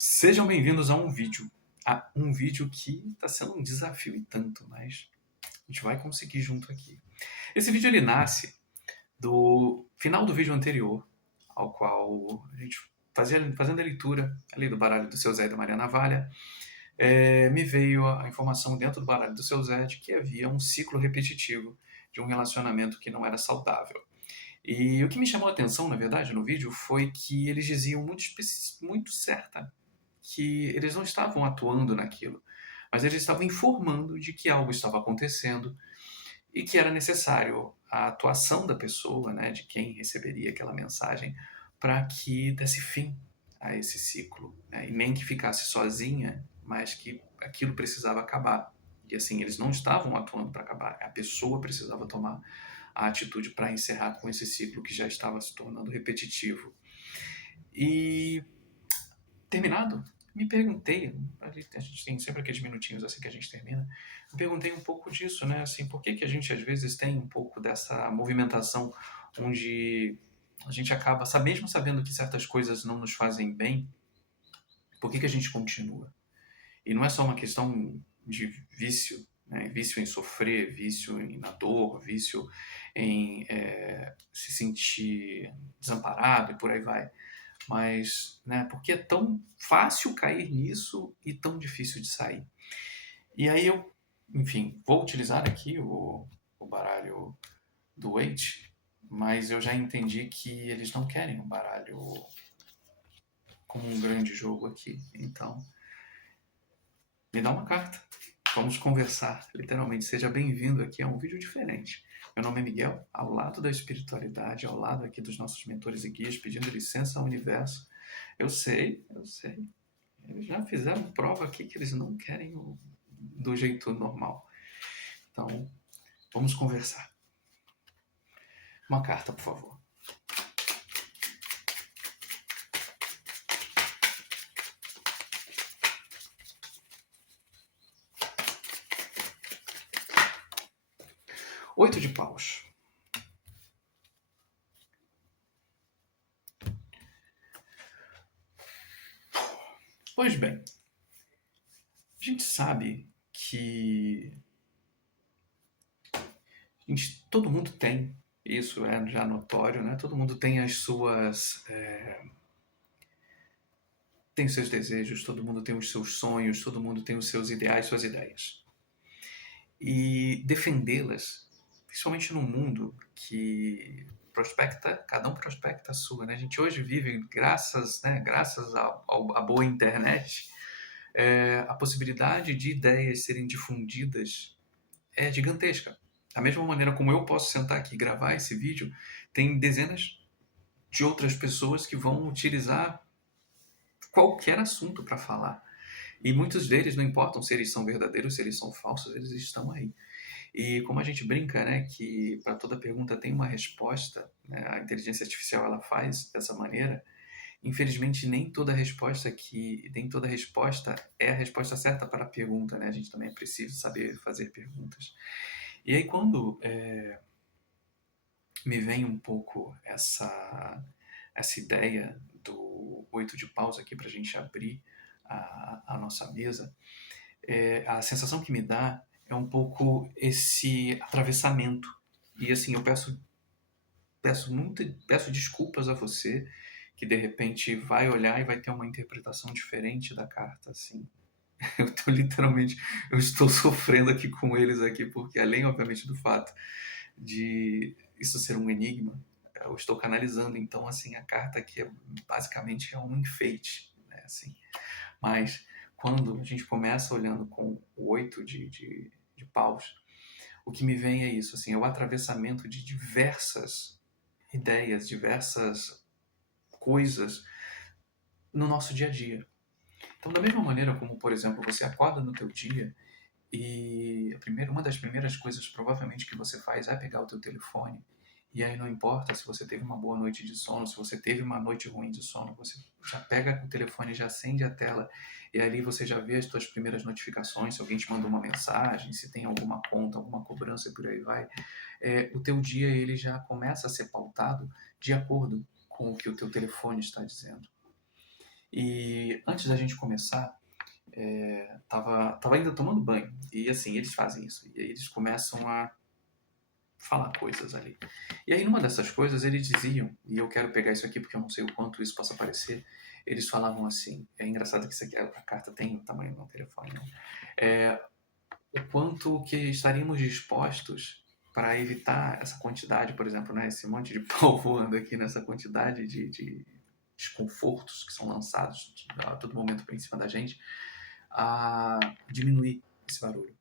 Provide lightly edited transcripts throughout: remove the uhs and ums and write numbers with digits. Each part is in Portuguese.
Sejam bem-vindos a um vídeo que está sendo um desafio e tanto, mas a gente vai conseguir junto aqui. Esse vídeo ele nasce do final do vídeo anterior, ao qual a gente fazendo a leitura ali do baralho do Seu Zé e da Maria Navalha, me veio a informação dentro do baralho do Seu Zé de que havia um ciclo repetitivo de um relacionamento que não era saudável. E o que me chamou a atenção, na verdade, no vídeo foi que eles diziam muito certa que eles não estavam atuando naquilo, mas eles estavam informando de que algo estava acontecendo e que era necessário a atuação da pessoa, né, de quem receberia aquela mensagem, para que desse fim a esse ciclo, né, e nem que ficasse sozinha, mas que aquilo precisava acabar. E assim, eles não estavam atuando para acabar, a pessoa precisava tomar a atitude para encerrar com esse ciclo que já estava se tornando repetitivo. E terminado, me perguntei, a gente tem sempre aqueles minutinhos assim que a gente termina, me perguntei um pouco disso, né? Assim, por que que a gente às vezes tem um pouco dessa movimentação onde a gente acaba, mesmo sabendo que certas coisas não nos fazem bem, por que que a gente continua? E não é só uma questão de vício, né? Vício em sofrer, vício na dor, vício em se sentir desamparado e por aí vai. Mas, né, porque é tão fácil cair nisso e tão difícil de sair. E aí eu, enfim, vou utilizar aqui o baralho do Waite, mas eu já entendi que eles não querem um baralho como um grande jogo aqui. Então, me dá uma carta. Vamos conversar, literalmente. Seja bem-vindo aqui a um vídeo diferente. Meu nome é Miguel, ao lado da espiritualidade, ao lado aqui dos nossos mentores e guias, pedindo licença ao universo. Eu sei. Eles já fizeram prova aqui que eles não querem do jeito normal. Então, vamos conversar. Uma carta, por favor. Oito de paus. Pois bem, a gente sabe que todo mundo tem, isso é já notório, né? Todo mundo tem as suas... tem os seus desejos, todo mundo tem os seus sonhos, todo mundo tem os seus ideais, suas ideias. E defendê-las, principalmente num mundo que prospecta, cada um prospecta a sua, né? A gente hoje vive, graças à boa internet, a possibilidade de ideias serem difundidas é gigantesca. Da mesma maneira como eu posso sentar aqui e gravar esse vídeo, tem dezenas de outras pessoas que vão utilizar qualquer assunto para falar. E muitos deles, não importam se eles são verdadeiros, se eles são falsos, eles estão aí. E como a gente brinca, né, que para toda pergunta tem uma resposta, né, a inteligência artificial ela faz dessa maneira. Infelizmente, nem toda resposta é a resposta certa para a pergunta, né? A gente também é preciso saber fazer perguntas. E aí, quando me vem um pouco essa ideia do oito de paus aqui para a gente abrir a nossa mesa, a sensação que me dá é um pouco esse atravessamento. E assim, eu peço desculpas a você que de repente vai olhar e vai ter uma interpretação diferente da carta, assim. Eu tô literalmente, eu estou sofrendo aqui com eles aqui, porque além, obviamente, do fato de isso ser um enigma, eu estou canalizando, então, assim, a carta aqui basicamente é um enfeite, né, assim. Mas quando a gente começa olhando com o oito de paus, o que me vem é isso, assim, é o atravessamento de diversas ideias, diversas coisas no nosso dia a dia. Então, da mesma maneira como, por exemplo, você acorda no teu dia e uma das primeiras coisas provavelmente que você faz é pegar o teu telefone, e aí não importa se você teve uma boa noite de sono, se você teve uma noite ruim de sono, você já pega o telefone, já acende a tela, e ali você já vê as suas primeiras notificações, se alguém te mandou uma mensagem, se tem alguma conta, alguma cobrança e por aí vai. O teu dia ele já começa a ser pautado de acordo com o que o teu telefone está dizendo. E antes da gente começar, tava ainda tomando banho. E assim, eles fazem isso. E aí eles começam a falar coisas ali. E aí, numa dessas coisas, eles diziam, e eu quero pegar isso aqui porque eu não sei o quanto isso possa parecer, eles falavam assim, é engraçado que isso aqui, a carta tem o tamanho do telefone, não? O quanto que estaríamos dispostos para evitar essa quantidade, por exemplo, né, esse monte de pau voando aqui, nessa quantidade de desconfortos que são lançados a todo momento por em cima da gente, a diminuir esse barulho.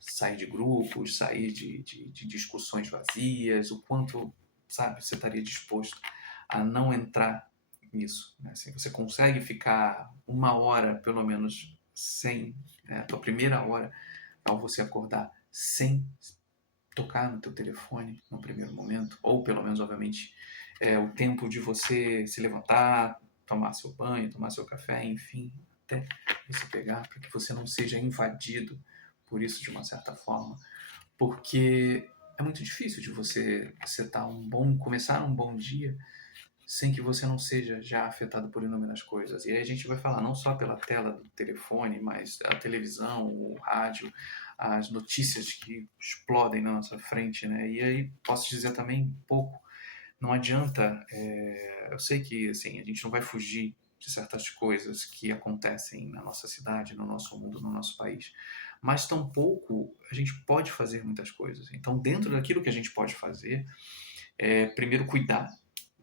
Sair de grupos, sair de discussões vazias, o quanto, sabe, você estaria disposto a não entrar nisso. Né? Assim, você consegue ficar 1 hora, pelo menos, sem, né, a tua primeira hora, ao você acordar, sem tocar no teu telefone no primeiro momento, ou pelo menos, obviamente, o tempo de você se levantar, tomar seu banho, tomar seu café, enfim, até você pegar, para que você não seja invadido por isso de uma certa forma, porque é muito difícil de você começar um bom dia sem que você não seja já afetado por inúmeras coisas. E aí a gente vai falar não só pela tela do telefone, mas a televisão, o rádio, as notícias que explodem na nossa frente, né? E aí posso dizer também um pouco, não adianta, eu sei que assim, a gente não vai fugir de certas coisas que acontecem na nossa cidade, no nosso mundo, no nosso país, mas tampouco a gente pode fazer muitas coisas. Então, dentro daquilo que a gente pode fazer, primeiro cuidar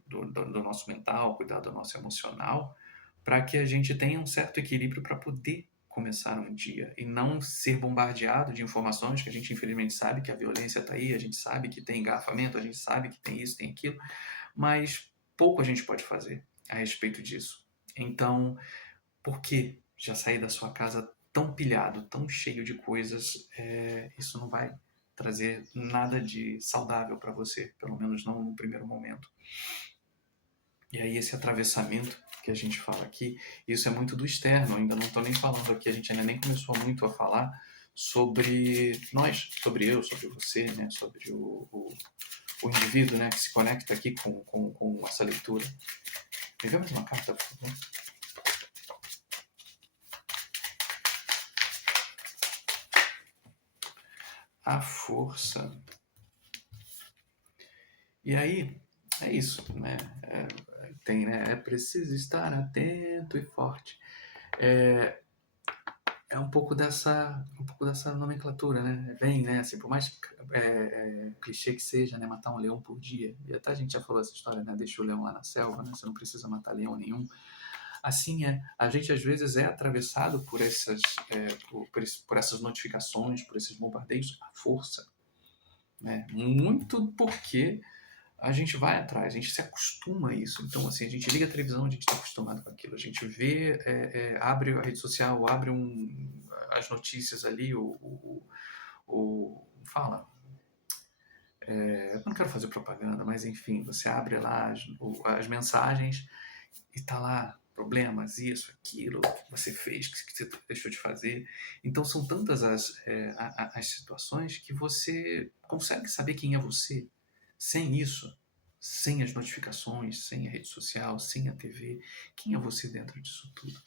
do nosso mental, cuidar do nosso emocional, para que a gente tenha um certo equilíbrio para poder começar um dia e não ser bombardeado de informações que a gente infelizmente sabe que a violência está aí, a gente sabe que tem engarrafamento, a gente sabe que tem isso, tem aquilo, mas pouco a gente pode fazer a respeito disso. Então, por que já sair da sua casa tão pilhado, tão cheio de coisas? Isso não vai trazer nada de saudável para você, pelo menos não no primeiro momento. E aí esse atravessamento que a gente fala aqui, isso é muito do externo, ainda não estou nem falando aqui, a gente ainda nem começou muito a falar sobre nós, sobre eu, sobre você, né? Sobre o indivíduo, né? Que se conecta aqui com essa leitura. Me vê mais uma carta, por favor. A força. E aí, é isso, né? É preciso estar atento e forte. É um pouco dessa nomenclatura, né? Vem, né? Assim, por mais clichê que seja, né? Matar um leão por dia. E até a gente já falou essa história, né? Deixa o leão lá na selva, né? Você não precisa matar leão nenhum. Assim a gente às vezes é atravessado por essas notificações, por esses bombardeios à força, né? Muito porque a gente vai atrás, a gente se acostuma a isso. Então, assim, a gente liga a televisão, a gente está acostumado com aquilo. A gente vê, abre a rede social, abre as notícias ali, fala. Eu não quero fazer propaganda, mas enfim, você abre lá as mensagens e tá lá problemas, isso, aquilo, que você fez, que você deixou de fazer. Então, são tantas as situações que você consegue saber quem é você sem isso, sem as notificações, sem a rede social, sem a TV. Quem é você dentro disso tudo?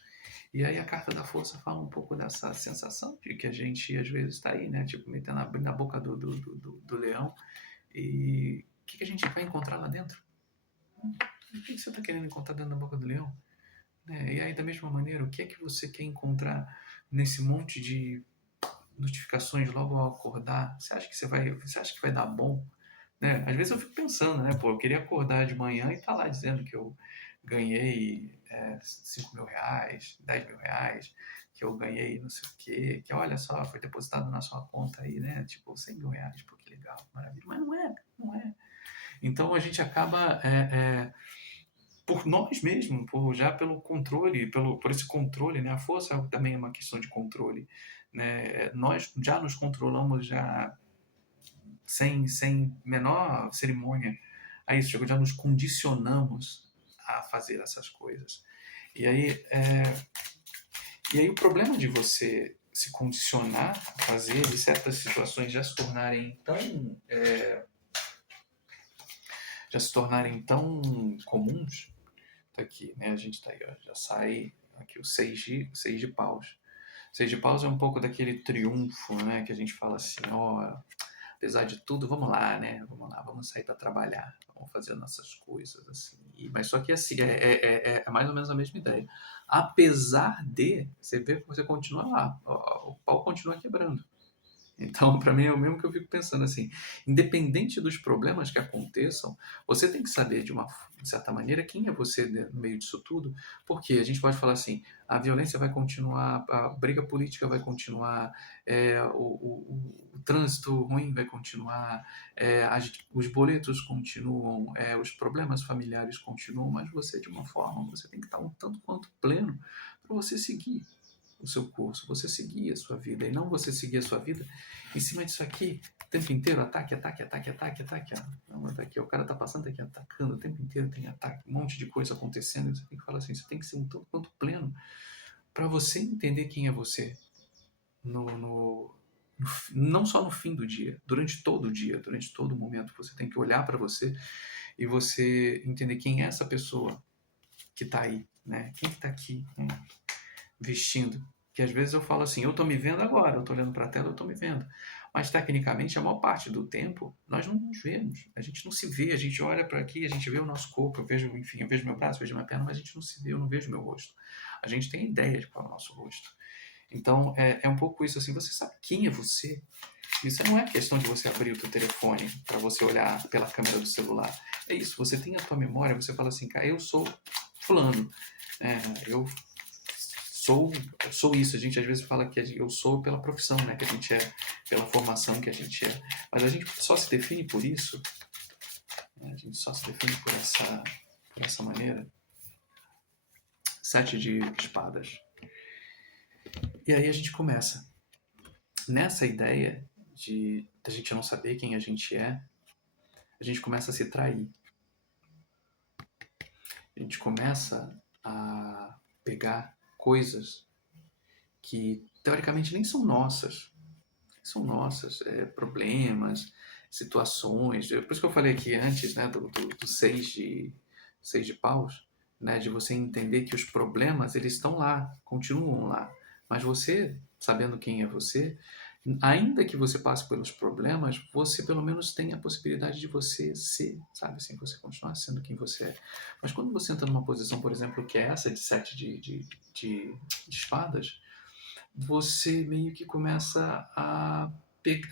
E aí a carta da força fala um pouco dessa sensação de que a gente às vezes está aí, né? Tipo, metendo na boca do leão. E o que a gente vai encontrar lá dentro? O que você está querendo encontrar dentro da boca do leão? E aí, da mesma maneira, o que é que você quer encontrar nesse monte de notificações logo ao acordar? Você acha que vai dar bom? Né? Às vezes eu fico pensando, né? Pô, eu queria acordar de manhã e tá lá dizendo que eu ganhei 5 mil reais, 10 mil reais, que eu ganhei não sei o quê, que olha só, foi depositado na sua conta aí, né? Tipo, 100 mil reais, pô, que legal, maravilha. Mas não é. Então a gente acaba por nós mesmos, já pelo controle, por esse controle, né? A força também é uma questão de controle, né? Nós já nos controlamos já sem menor cerimônia a isso, já nos condicionamos a fazer essas coisas. E aí o problema de você se condicionar a fazer e certas situações já se tornarem tão comuns, tá aqui, né? A gente tá aí, ó, já sai aqui o seis de paus. Seis de paus é um pouco daquele triunfo, né? Que a gente fala assim, ó, apesar de tudo, vamos lá, né? Vamos lá, vamos sair para trabalhar, vamos fazer nossas coisas, assim. Mas só que assim, é mais ou menos a mesma ideia. Apesar de, você vê que você continua lá, o pau continua quebrando. Então, para mim é o mesmo que eu fico pensando assim, independente dos problemas que aconteçam, você tem que saber de certa maneira quem é você no meio disso tudo, porque a gente pode falar assim, a violência vai continuar, a briga política vai continuar, o trânsito ruim vai continuar, os boletos continuam, os problemas familiares continuam, mas você de uma forma, você tem que estar um tanto quanto pleno para você seguir o seu curso, você seguir a sua vida, e não você seguir a sua vida em cima disso aqui, o tempo inteiro, ataque, ataque, ataque, ataque, ataque. Não, tá aqui, o cara tá passando tá aqui atacando, o tempo inteiro tem ataque, um monte de coisa acontecendo, e você tem que falar assim, você tem que ser um tanto quanto pleno para você entender quem é você, não só no fim do dia, durante todo o dia, durante todo o momento, você tem que olhar para você e você entender quem é essa pessoa que tá aí, né? Quem que tá aqui, né? Vestindo. Que às vezes eu falo assim, eu estou me vendo agora, eu estou olhando para a tela, eu estou me vendo. Mas tecnicamente, a maior parte do tempo, nós não nos vemos. A gente não se vê, a gente olha para aqui, a gente vê o nosso corpo, eu vejo, enfim, eu vejo meu braço, eu vejo minha perna, mas a gente não se vê, eu não vejo meu rosto. A gente tem ideia de qual é o nosso rosto. Então, é um pouco isso assim, você sabe quem é você? Isso não é questão de você abrir o teu telefone para você olhar pela câmera do celular. É isso, você tem a tua memória, você fala assim, cara, eu sou fulano, eu sou isso. A gente às vezes fala que eu sou pela profissão, né, que a gente é, pela formação que a gente é. Mas a gente só se define por isso, né, a gente só se define por essa maneira. 7 de espadas. E aí a gente começa. Nessa ideia de a gente não saber quem a gente começa a se trair. A gente começa a pegar coisas que teoricamente nem são nossas. São nossas, problemas, situações. Por isso que eu falei aqui antes, né, do seis de paus, né, de você entender que os problemas eles estão lá, continuam lá. Mas você, sabendo quem é você, ainda que você passe pelos problemas, você pelo menos tem a possibilidade de você ser, sabe assim, você continuar sendo quem você é. Mas quando você entra numa posição, por exemplo, que é essa de 7 de espadas, você meio que começa a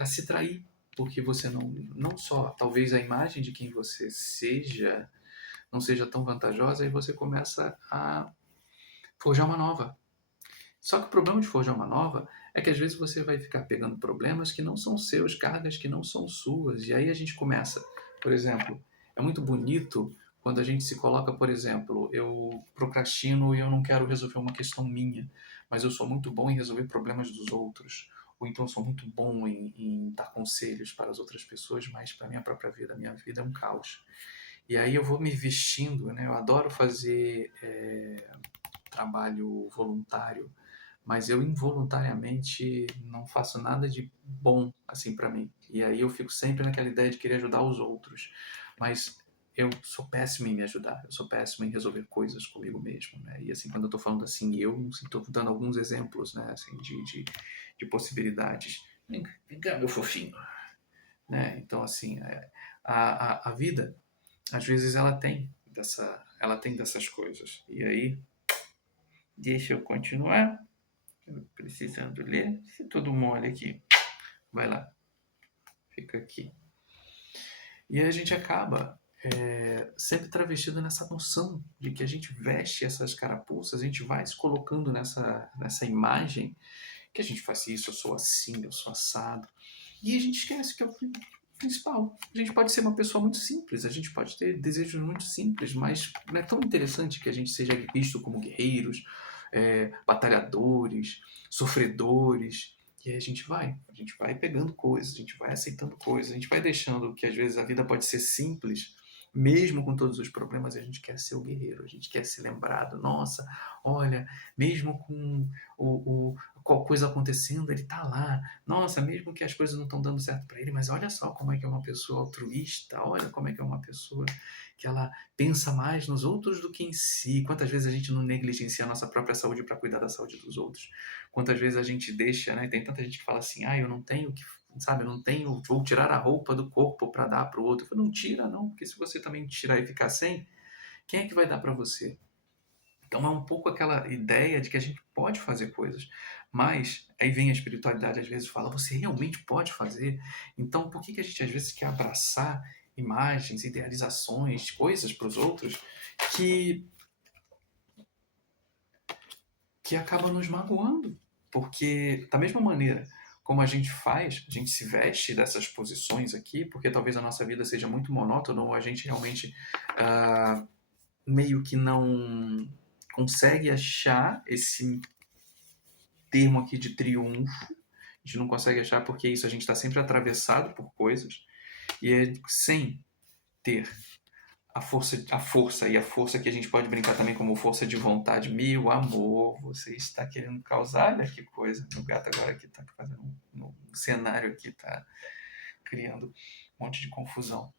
se trair, porque você não só, talvez a imagem de quem você seja não seja tão vantajosa, e você começa a forjar uma nova. Só que o problema de forjar uma nova é que às vezes você vai ficar pegando problemas que não são seus, cargas que não são suas, e aí a gente começa, por exemplo, é muito bonito quando a gente se coloca, por exemplo, eu procrastino e eu não quero resolver uma questão minha, mas eu sou muito bom em resolver problemas dos outros, ou então eu sou muito bom em dar conselhos para as outras pessoas, mas para a minha própria vida, a minha vida é um caos. E aí eu vou me vestindo, né? Eu adoro fazer trabalho voluntário, mas eu involuntariamente não faço nada de bom assim para mim. E aí eu fico sempre naquela ideia de querer ajudar os outros, mas eu sou péssimo em me ajudar, eu sou péssimo em resolver coisas comigo mesmo, né? E assim, quando eu tô falando assim, eu estou dando alguns exemplos, né, assim, de possibilidades. Vem cá, meu fofinho, né? Então, assim, a vida, às vezes, ela tem dessas coisas. E aí, deixa eu continuar, precisando ler, se tudo mole aqui. Vai lá, fica aqui. E aí a gente acaba sempre travestido nessa noção de que a gente veste essas carapuças, a gente vai se colocando nessa imagem que a gente faz isso, eu sou assim, eu sou assado. E a gente esquece que é o principal. A gente pode ser uma pessoa muito simples, a gente pode ter desejos muito simples, mas não é tão interessante que a gente seja visto como guerreiros, batalhadores, sofredores. E aí a gente vai pegando coisas, a gente vai aceitando coisas, a gente vai deixando que às vezes a vida pode ser simples, mesmo com todos os problemas, a gente quer ser o guerreiro, a gente quer ser lembrado. Nossa, olha, mesmo com qual coisa acontecendo, ele tá lá. Nossa, mesmo que as coisas não estão dando certo para ele, mas olha só como é que é uma pessoa altruísta, olha como é que é uma pessoa que ela pensa mais nos outros do que em si. Quantas vezes a gente não negligencia a nossa própria saúde para cuidar da saúde dos outros? Quantas vezes a gente deixa, né? Tem tanta gente que fala assim, eu não tenho que, sabe, eu não tenho, vou tirar a roupa do corpo para dar para o outro. Eu falo, não tira não, porque se você também tirar e ficar sem, quem é que vai dar para você? Então é um pouco aquela ideia de que a gente pode fazer coisas, mas aí vem a espiritualidade às vezes fala, você realmente pode fazer? Então por que que a gente às vezes quer abraçar imagens, idealizações, coisas para os outros que acabam nos magoando? Porque da mesma maneira como a gente faz, a gente se veste dessas posições aqui, porque talvez a nossa vida seja muito monótona ou a gente realmente meio que não consegue achar esse termo aqui de triunfo. A gente não consegue achar porque isso a gente está sempre atravessado por coisas e é sem ter a força que a gente pode brincar também como força de vontade. Meu amor, você está querendo causar, olha que coisa. Meu gato agora aqui está fazendo um cenário aqui, está criando um monte de confusão.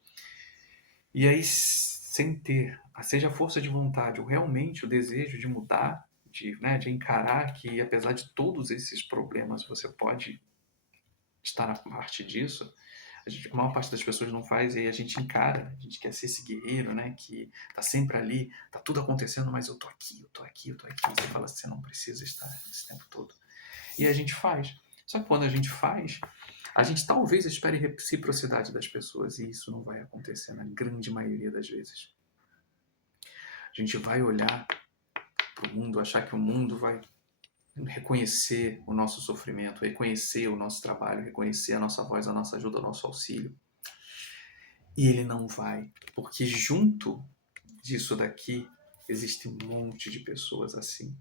E aí, sem ter, seja a força de vontade ou realmente o desejo de mudar, de encarar que apesar de todos esses problemas você pode estar na parte disso, a maior parte das pessoas não faz e a gente encara, a gente quer ser esse guerreiro, né, que tá sempre ali, tá tudo acontecendo, mas eu tô aqui, eu tô aqui, eu tô aqui. Você fala assim, você não precisa estar esse tempo todo. E a gente faz. Só que quando a gente faz, a gente talvez espere reciprocidade das pessoas e isso não vai acontecer na grande maioria das vezes. A gente vai olhar para o mundo, achar que o mundo vai reconhecer o nosso sofrimento, reconhecer o nosso trabalho, reconhecer a nossa voz, a nossa ajuda, o nosso auxílio. E ele não vai, porque junto disso daqui existe um monte de pessoas assim,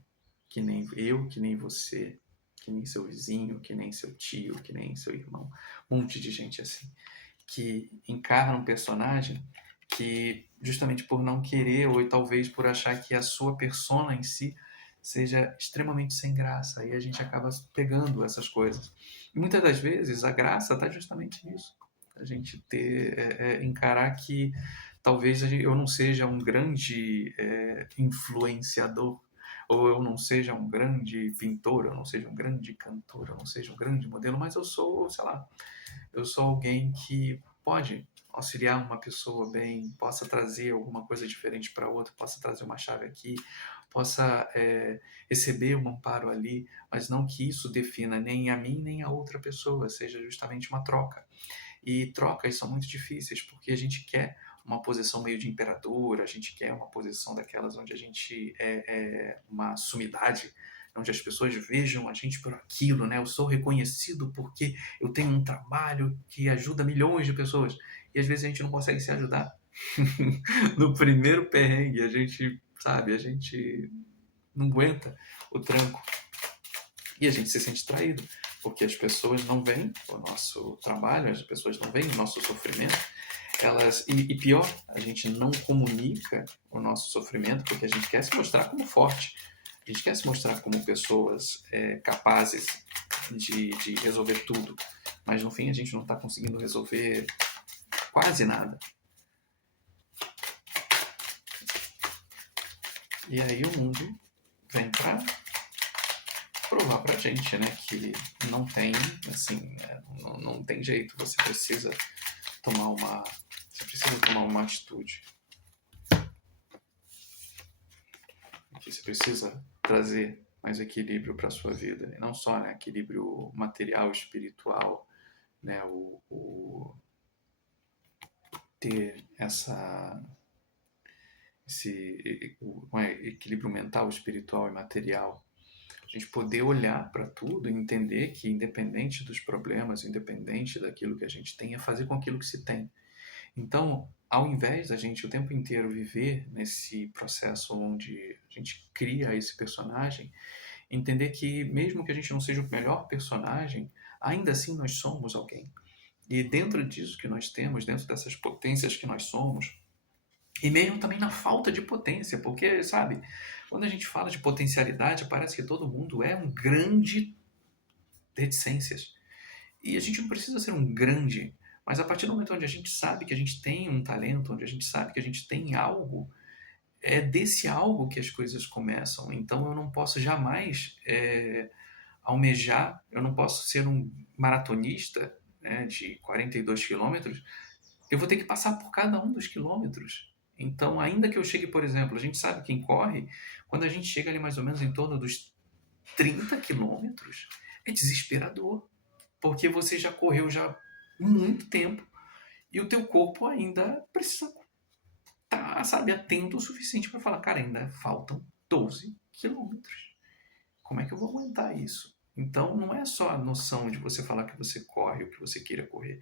que nem eu, que nem você, que nem seu vizinho, que nem seu tio, que nem seu irmão, um monte de gente assim, que encarna um personagem que justamente por não querer ou talvez por achar que a sua persona em si seja extremamente sem graça e a gente acaba pegando essas coisas. E muitas das vezes a graça está justamente nisso, a gente encarar que talvez eu não seja um grande influenciador ou eu não seja um grande pintor, eu não seja um grande cantor, eu não seja um grande modelo, mas eu sou, sei lá, eu sou alguém que pode auxiliar uma pessoa bem, possa trazer alguma coisa diferente para outra, possa trazer uma chave aqui, possa receber um amparo ali, mas não que isso defina nem a mim nem a outra pessoa, seja justamente uma troca. E trocas são muito difíceis porque a gente quer uma posição meio de imperador, a gente quer uma posição daquelas onde a gente é uma sumidade, onde as pessoas vejam a gente por aquilo, né? Eu sou reconhecido porque eu tenho um trabalho que ajuda milhões de pessoas. E às vezes a gente não consegue se ajudar. No primeiro perrengue, a gente, sabe, a gente não aguenta o tranco. E a gente se sente traído, porque as pessoas não veem o nosso trabalho, as pessoas não veem o nosso sofrimento. E pior, a gente não comunica o nosso sofrimento porque a gente quer se mostrar como forte. A gente quer se mostrar como pessoas capazes de resolver tudo. Mas no fim a gente não está conseguindo resolver quase nada. E aí o mundo vem para provar pra gente, né, que não tem, assim, não tem jeito, você precisa tomar uma atitude. Que você precisa trazer mais equilíbrio para a sua vida, e não só, né, equilíbrio material, espiritual, né, ter esse equilíbrio mental, espiritual e material. A gente poder olhar para tudo e entender que, independente dos problemas, independente daquilo que a gente tem, é fazer com aquilo que se tem. Então, ao invés da gente o tempo inteiro viver nesse processo onde a gente cria esse personagem, entender que mesmo que a gente não seja o melhor personagem, ainda assim nós somos alguém. E dentro disso que nós temos, dentro dessas potências que nós somos, E mesmo também na falta de potência, porque, sabe, quando a gente fala de potencialidade, parece que todo mundo é um grande reticências. E a gente não precisa ser um grande, mas a partir do momento onde a gente sabe que a gente tem um talento, onde a gente sabe que a gente tem algo, é desse algo que as coisas começam. Então eu não posso jamais almejar, eu não posso ser um maratonista, né, de 42 quilômetros, eu vou ter que passar por cada um dos quilômetros. Então, ainda que eu chegue, por exemplo, a gente sabe quem corre, quando a gente chega ali mais ou menos em torno dos 30 quilômetros, é desesperador, porque você já correu já muito tempo e o teu corpo ainda precisa estar, sabe, atento o suficiente para falar, cara, ainda faltam 12 quilômetros. Como é que eu vou aguentar isso? Então, não é só a noção de você falar que você corre o que você queira correr.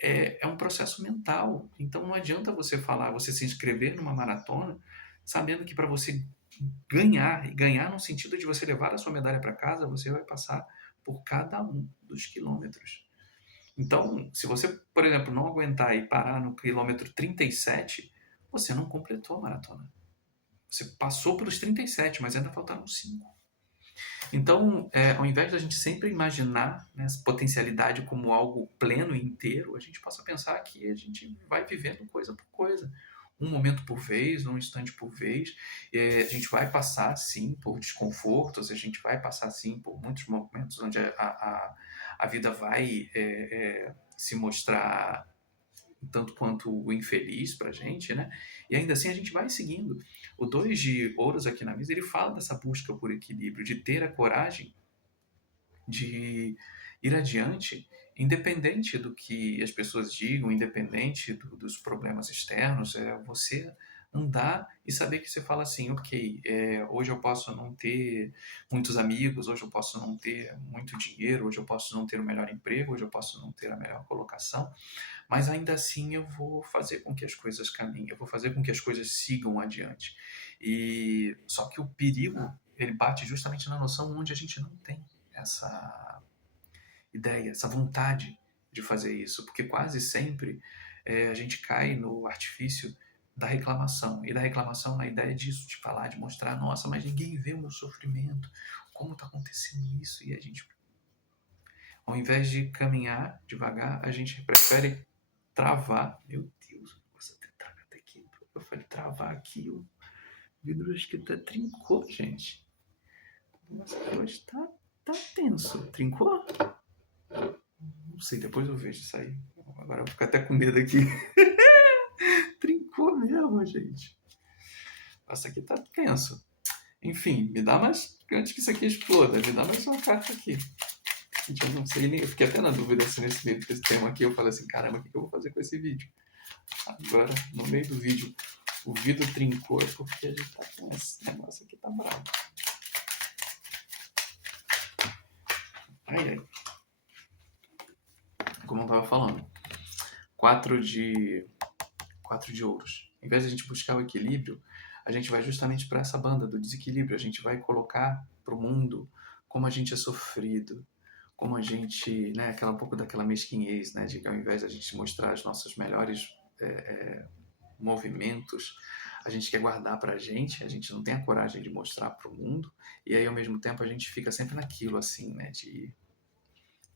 É um processo mental. Então, não adianta você falar, você se inscrever numa maratona, sabendo que para você ganhar, e ganhar no sentido de você levar a sua medalha para casa, você vai passar por cada um dos quilômetros. Então, se você, por exemplo, não aguentar e parar no quilômetro 37, você não completou a maratona. Você passou pelos 37, mas ainda faltaram 5. Então, ao invés da gente sempre imaginar, né, essa potencialidade como algo pleno e inteiro, a gente passa a pensar que a gente vai vivendo coisa por coisa. Um momento por vez, um instante por vez. A gente vai passar, sim, por desconfortos, a gente vai passar, sim, por muitos momentos onde a vida vai se mostrar tanto quanto o infeliz pra gente, né? E ainda assim a gente vai seguindo. O 2 de Ouros aqui na mesa, ele fala dessa busca por equilíbrio, de ter a coragem de ir adiante, independente do que as pessoas digam, independente dos problemas externos, você andar e saber que você fala assim, ok, hoje eu posso não ter muitos amigos, hoje eu posso não ter muito dinheiro, hoje eu posso não ter o melhor emprego, hoje eu posso não ter a melhor colocação, mas ainda assim eu vou fazer com que as coisas caminhem, eu vou fazer com que as coisas sigam adiante. E só que o perigo, ele bate justamente na noção onde a gente não tem essa ideia, essa vontade de fazer isso, porque quase sempre a gente cai no artifício da reclamação, e da reclamação na ideia disso, de falar, de mostrar, nossa, mas ninguém vê o meu sofrimento, como está acontecendo isso, e a gente, ao invés de caminhar devagar, a gente prefere travar. Meu Deus, o negócio até quebrou. Eu falei travar aqui, o vidro acho que até trincou, gente. O negócio hoje tá tenso. Trincou? Não sei, depois eu vejo isso aí. Agora eu vou ficar até com medo aqui. Trincou mesmo, gente. Nossa, aqui tá tenso. Enfim, me dá mais. Antes que isso aqui exploda, me dá mais uma carta aqui. Gente, eu não sei nem. Eu fiquei até na dúvida se nesse meio desse tema aqui eu falei assim: caramba, o que eu vou fazer com esse vídeo? Agora, no meio do vídeo, o vidro trincou, é porque a gente tá com esse negócio aqui, tá bravo. Ai, ai. Como eu tava falando, 4 de ouros. Em vez de a gente buscar o equilíbrio, a gente vai justamente para essa banda do desequilíbrio. A gente vai colocar para o mundo como a gente é sofrido, como a gente, né, aquela um pouco daquela mesquinhez, né, de que ao invés de a gente mostrar os nossos melhores movimentos, a gente quer guardar para a gente não tem a coragem de mostrar para o mundo, e aí ao mesmo tempo a gente fica sempre naquilo assim, né, de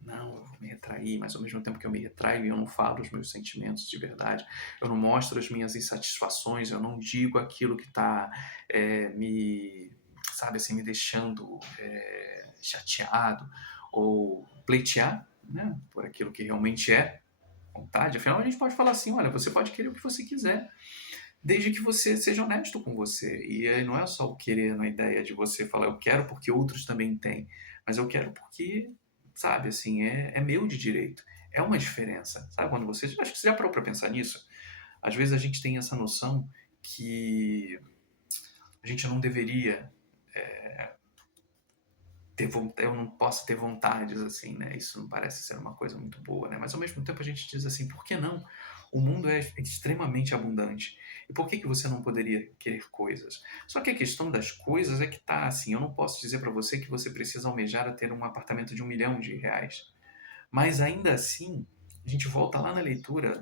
não, eu vou me retrair, mas ao mesmo tempo que eu me retraio, eu não falo os meus sentimentos de verdade, eu não mostro as minhas insatisfações, eu não digo aquilo que está sabe assim, me deixando chateado, ou pleitear, né, por aquilo que realmente é vontade. Afinal, a gente pode falar assim, olha, você pode querer o que você quiser, desde que você seja honesto com você. E aí não é só o querer na ideia de você falar, eu quero porque outros também têm, mas eu quero porque, sabe, assim, é meu de direito. É uma diferença, sabe? Quando você, acho que você já parou para pensar nisso. Às vezes a gente tem essa noção que a gente não deveria eu não posso ter vontades assim, né? Isso não parece ser uma coisa muito boa, né? Mas ao mesmo tempo a gente diz assim, por que não? O mundo é extremamente abundante. E por que você não poderia querer coisas? Só que a questão das coisas é que tá assim, eu não posso dizer para você que você precisa almejar a ter um apartamento de R$ 1 milhão. Mas ainda assim, a gente volta lá na leitura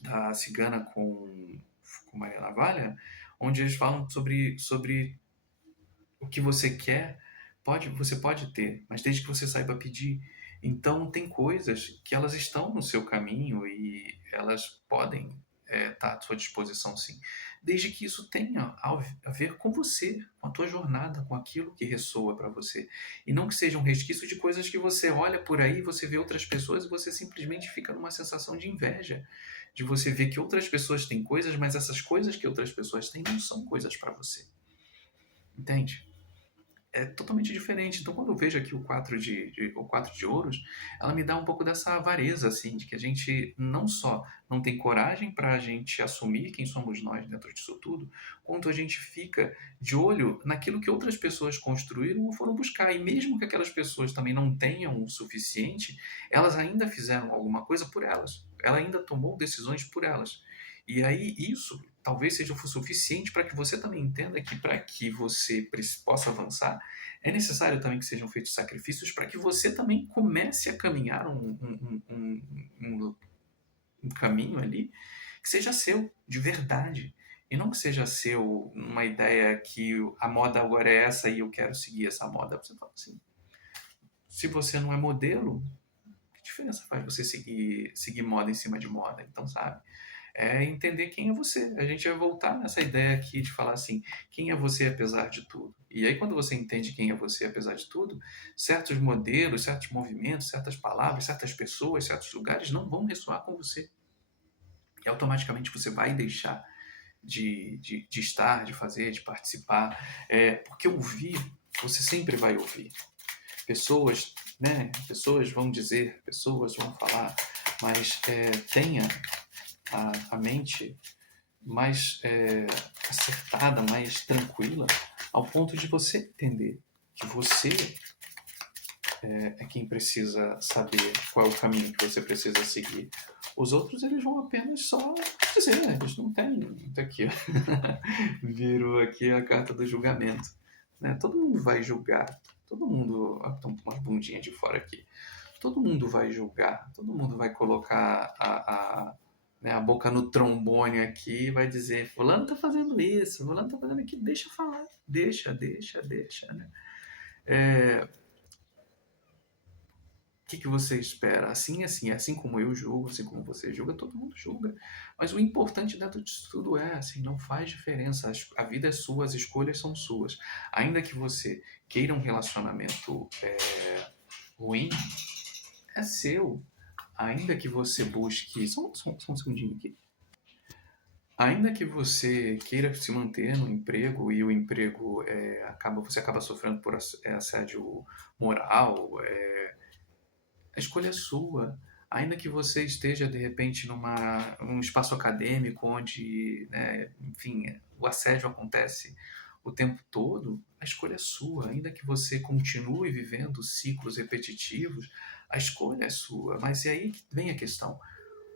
da Cigana com Maria Navalha, onde eles falam sobre o que você quer, você pode ter, mas desde que você saiba pedir. Então, tem coisas que elas estão no seu caminho e elas podem estar à sua disposição, sim, desde que isso tenha a ver com você, com a tua jornada, com aquilo que ressoa para você. E não que seja um resquício de coisas que você olha por aí, você vê outras pessoas e você simplesmente fica numa sensação de inveja, de você ver que outras pessoas têm coisas, mas essas coisas que outras pessoas têm não são coisas para você. Entende? É totalmente diferente. Então, quando eu vejo aqui o 4 de ouros, ela me dá um pouco dessa avareza, assim, de que a gente não só não tem coragem para a gente assumir quem somos nós dentro disso tudo, quanto a gente fica de olho naquilo que outras pessoas construíram ou foram buscar. E mesmo que aquelas pessoas também não tenham o suficiente, elas ainda fizeram alguma coisa por elas. Ela ainda tomou decisões por elas. E aí isso talvez seja o suficiente para que você também entenda que para que você possa avançar, é necessário também que sejam feitos sacrifícios para que você também comece a caminhar um caminho ali que seja seu, de verdade. E não que seja seu uma ideia que a moda agora é essa e eu quero seguir essa moda. Você fala assim, se você não é modelo, que diferença faz você seguir moda em cima de moda? Então, sabe? É entender quem é você. A gente vai voltar nessa ideia aqui de falar assim, quem é você apesar de tudo? E aí quando você entende quem é você apesar de tudo, certos modelos, certos movimentos, certas palavras, certas pessoas, certos lugares não vão ressoar com você. E automaticamente você vai deixar de estar, de fazer, de participar. Porque ouvir, você sempre vai ouvir. Pessoas, né? Pessoas vão dizer, pessoas vão falar, mas tenha a mente mais acertada, mais tranquila, ao ponto de você entender que você é quem precisa saber qual é o caminho que você precisa seguir. Os outros, eles vão apenas só dizer, né? Eles não têm. Tá aqui, ó. Virou aqui a carta do julgamento. Né? Todo mundo vai julgar. Todo mundo. Estão com umas bundinhas de fora aqui. Todo mundo vai julgar. Todo mundo vai colocar né, a boca no trombone aqui e vai dizer: Fulano tá fazendo isso, Fulano tá fazendo aquilo. Deixa falar. Deixa, né? O que você espera? Assim como eu julgo, assim como você julga, todo mundo julga. Mas o importante dentro disso tudo assim, não faz diferença. A vida é sua, as escolhas são suas. Ainda que você queira um relacionamento ruim, é seu. Ainda que você busque. Só um segundinho aqui. Ainda que você queira se manter no emprego e o emprego você acaba sofrendo por assédio moral, a escolha é sua. Ainda que você esteja, de repente, num espaço acadêmico onde, né, enfim, o assédio acontece o tempo todo, a escolha é sua. Ainda que você continue vivendo ciclos repetitivos, a escolha é sua. Mas é aí que vem a questão.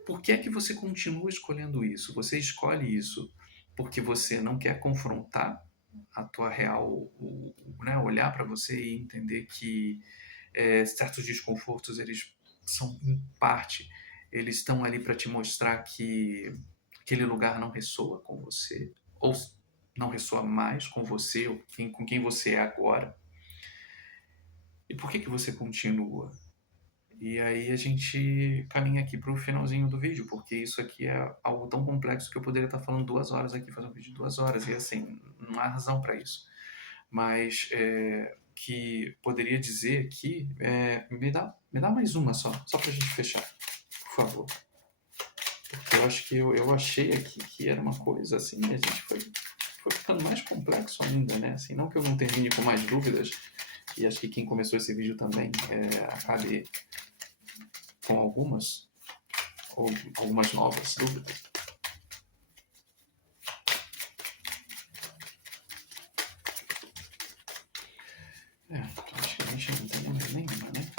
Por que é que você continua escolhendo isso? Você escolhe isso porque você não quer confrontar a tua real, né, olhar para você e entender que certos desconfortos, eles são, em parte, eles estão ali para te mostrar que aquele lugar não ressoa com você, ou não ressoa mais com você, ou com quem você é agora. E por que você continua? E aí a gente caminha aqui para o finalzinho do vídeo, porque isso aqui é algo tão complexo que eu poderia estar falando 2 horas aqui, fazendo um vídeo de 2 horas, e assim, não há razão para isso. Mas que poderia dizer aqui, me dá mais uma só pra gente fechar, por favor. Porque eu acho que eu achei aqui que era uma coisa assim, e a gente foi ficando mais complexo ainda, né? Assim, não que eu não termine com mais dúvidas, e acho que quem começou esse vídeo também acabe com algumas, ou algumas novas dúvidas. Acho que a gente não tem nenhuma, né?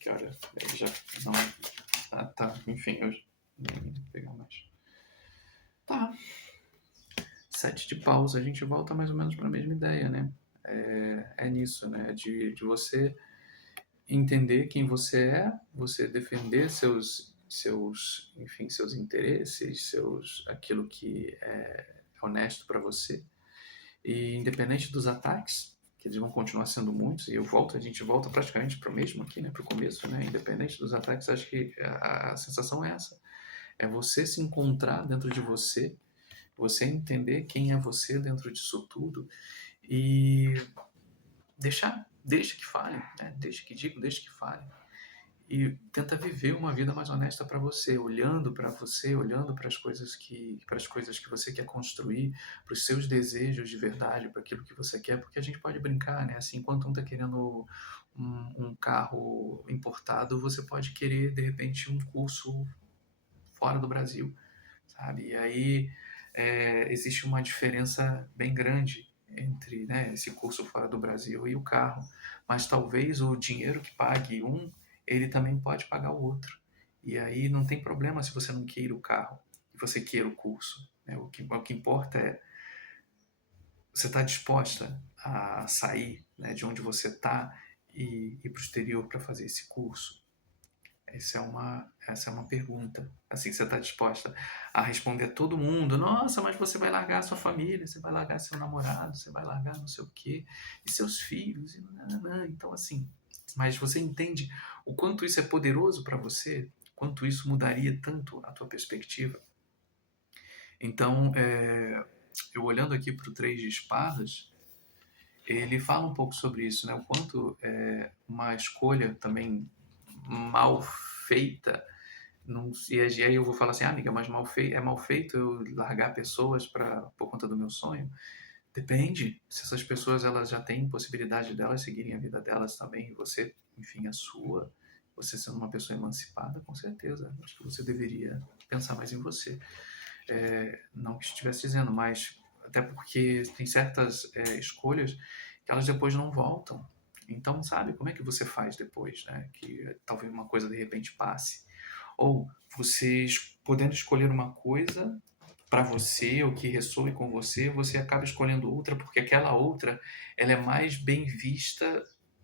Que olha, ele já não. Ah, tá. Enfim, eu nem vou pegar mais. Tá. 7 de paus, a gente volta mais ou menos para a mesma ideia, né? É nisso, né? De você entender quem você é, você defender seus enfim, seus interesses, aquilo que é honesto para você. E independente dos ataques, que eles vão continuar sendo muitos, e a gente volta praticamente para o mesmo aqui, né, para o começo, né, independente dos ataques, acho que a sensação é essa. É você se encontrar dentro de você entender quem é você dentro disso tudo e deixa que fale, né? Deixa que diga, deixa que fale. E tenta viver uma vida mais honesta para você, olhando para as coisas que você quer construir, para os seus desejos de verdade, para aquilo que você quer, porque a gente pode brincar, né? Assim, enquanto um está querendo um carro importado, você pode querer de repente um curso fora do Brasil, sabe? E aí existe uma diferença bem grande entre, né, esse curso fora do Brasil e o carro, mas talvez o dinheiro que pague ele também pode pagar o outro. E aí não tem problema se você não queira o carro e você queira o curso, né? O que importa é você estar disposta a sair, né, de onde você está e ir para o exterior para fazer esse curso. Essa é uma pergunta. Assim, você está disposta a responder a todo mundo: nossa, mas você vai largar a sua família, você vai largar seu namorado, você vai largar não sei o quê, e seus filhos, e nananã. Então, assim, mas você entende o quanto isso é poderoso para você? Quanto isso mudaria tanto a tua perspectiva? Então, eu olhando aqui para o Três de Espadas, ele fala um pouco sobre isso, né? O quanto uma escolha também mal feita. Não, e aí eu vou falar assim, amiga, mas é mal feito eu largar pessoas por conta do meu sonho? Depende. Se essas pessoas elas já têm possibilidade delas seguirem a vida delas também, você, enfim, a sua, você sendo uma pessoa emancipada, com certeza, acho que você deveria pensar mais em você. Não que estivesse dizendo, mas até porque tem certas escolhas que elas depois não voltam. Então, sabe, como é que você faz depois, né? Que talvez uma coisa de repente passe. Ou você, podendo escolher uma coisa para você, ou que ressoe com você, você acaba escolhendo outra, porque aquela outra ela é mais bem vista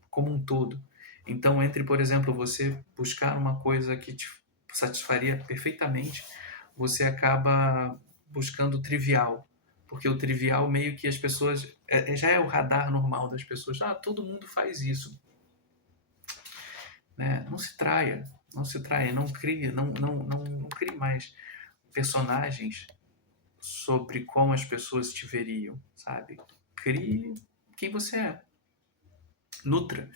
como um todo. Então, entre, por exemplo, você buscar uma coisa que te satisfaria perfeitamente, você acaba buscando o trivial. Porque o trivial meio que as pessoas. Já é o radar normal das pessoas. Ah, todo mundo faz isso. Né? Não se traia. Não se traia. Não crie, não crie mais personagens sobre como as pessoas te veriam, sabe? Crie quem você é. Nutra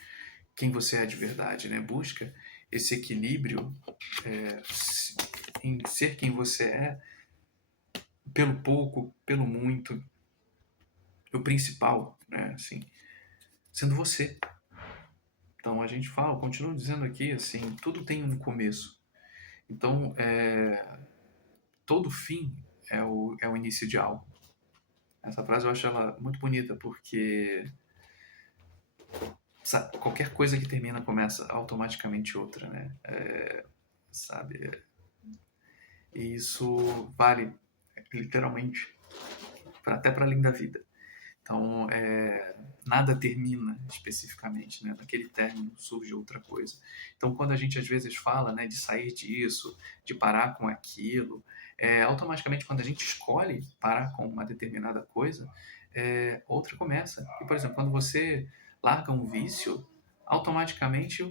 quem você é de verdade, né? Busca esse equilíbrio em ser quem você é, pelo pouco, pelo muito, o principal, né? Assim, sendo você. Então a gente fala, eu continuo dizendo aqui, assim, tudo tem um começo. Então, todo fim é o início de algo. Essa frase eu acho ela muito bonita, porque sabe, qualquer coisa que termina começa automaticamente outra, né? Sabe? E isso vale literalmente até para além da vida. Então, nada termina especificamente, né? Daquele término surge outra coisa. Então, quando a gente às vezes fala, né, de sair disso, de parar com aquilo, automaticamente quando a gente escolhe parar com uma determinada coisa, outra começa. E, por exemplo, quando você larga um vício, automaticamente,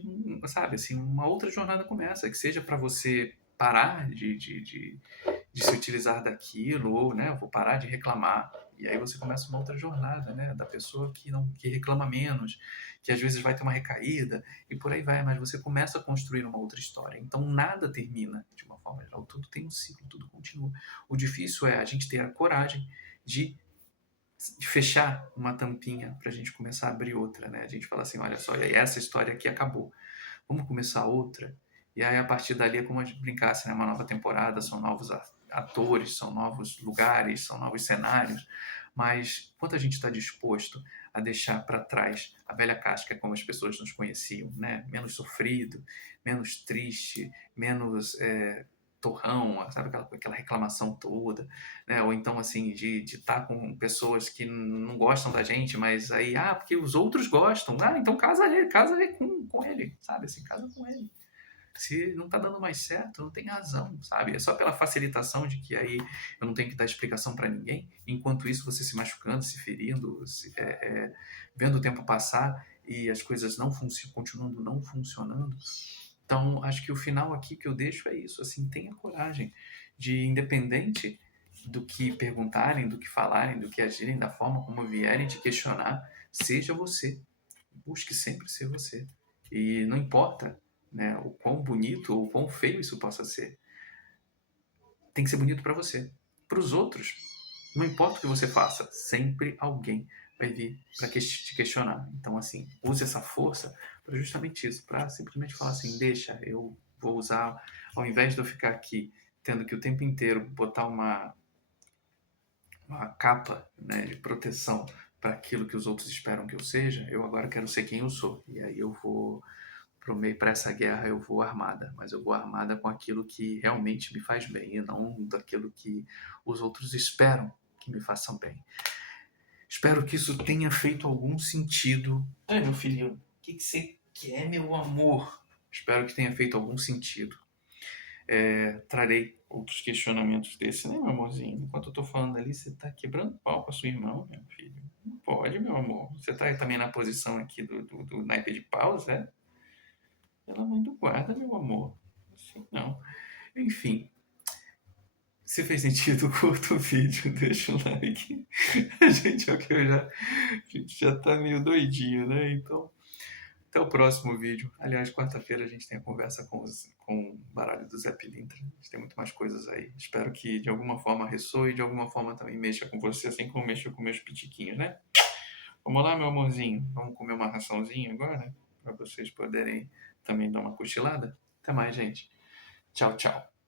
sabe, assim, uma outra jornada começa, que seja para você parar de se utilizar daquilo, ou, né, eu vou parar de reclamar. E aí você começa uma outra jornada, né, da pessoa que reclama menos, que às vezes vai ter uma recaída, e por aí vai, mas você começa a construir uma outra história. Então nada termina de uma forma geral, tudo tem um ciclo, tudo continua. O difícil é a gente ter a coragem de fechar uma tampinha para a gente começar a abrir outra, né? A gente fala assim, olha só, essa história aqui acabou, vamos começar outra. E aí a partir dali é como a gente brincasse, né? Uma nova temporada, são novos atores, são novos lugares, são novos cenários, mas quanto a gente está disposto a deixar para trás a velha casca como as pessoas nos conheciam, né? Menos sofrido, menos triste, menos torrão, sabe, aquela reclamação toda, né? Ou então assim de estar com pessoas que não gostam da gente, mas aí porque os outros gostam, então casa com ele, sabe, assim, casa com ele. Se não tá dando mais certo, não tem razão, sabe? É só pela facilitação de que aí eu não tenho que dar explicação para ninguém. Enquanto isso, você se machucando, se ferindo, vendo o tempo passar e as coisas não continuando não funcionando. Então, acho que o final aqui que eu deixo é isso, assim, tenha coragem de, independente do que perguntarem, do que falarem, do que agirem, da forma como vierem te questionar, seja você. Busque sempre ser você. E não importa, né, o quão bonito ou o quão feio isso possa ser. Tem que ser bonito para você. Para os outros, não importa o que você faça, sempre alguém vai vir para te questionar. Então, assim, use essa força para justamente isso, para simplesmente falar assim, deixa, eu vou usar, ao invés de eu ficar aqui tendo que o tempo inteiro botar uma capa, né, de proteção para aquilo que os outros esperam que eu seja, eu agora quero ser quem eu sou. E aí eu vou para essa guerra, eu vou armada, mas eu vou armada com aquilo que realmente me faz bem e não daquilo que os outros esperam que me façam bem. Espero que isso tenha feito algum sentido. Ai, meu filhinho, o que você quer, meu amor? Espero que tenha feito algum sentido. Trarei outros questionamentos desse, né, meu amorzinho? Enquanto eu tô falando ali, você tá quebrando pau com a sua irmã, meu filho. Não pode, meu amor. Você tá também na posição aqui do naipe de paus, é? Pelo amor do guarda, meu amor. Assim não. Enfim, se fez sentido, curta o vídeo, deixa o like. A gente já tá meio doidinho, né? Então, até o próximo vídeo. Aliás, quarta-feira a gente tem a conversa com o baralho do Zé Pilintra. A gente tem muito mais coisas aí. Espero que de alguma forma ressoe e de alguma forma também mexa com você, assim como mexeu com meus pitiquinhos, né? Vamos lá, meu amorzinho. Vamos comer uma raçãozinha agora? Para vocês poderem também dar uma cochilada. Até mais, gente. Tchau, tchau.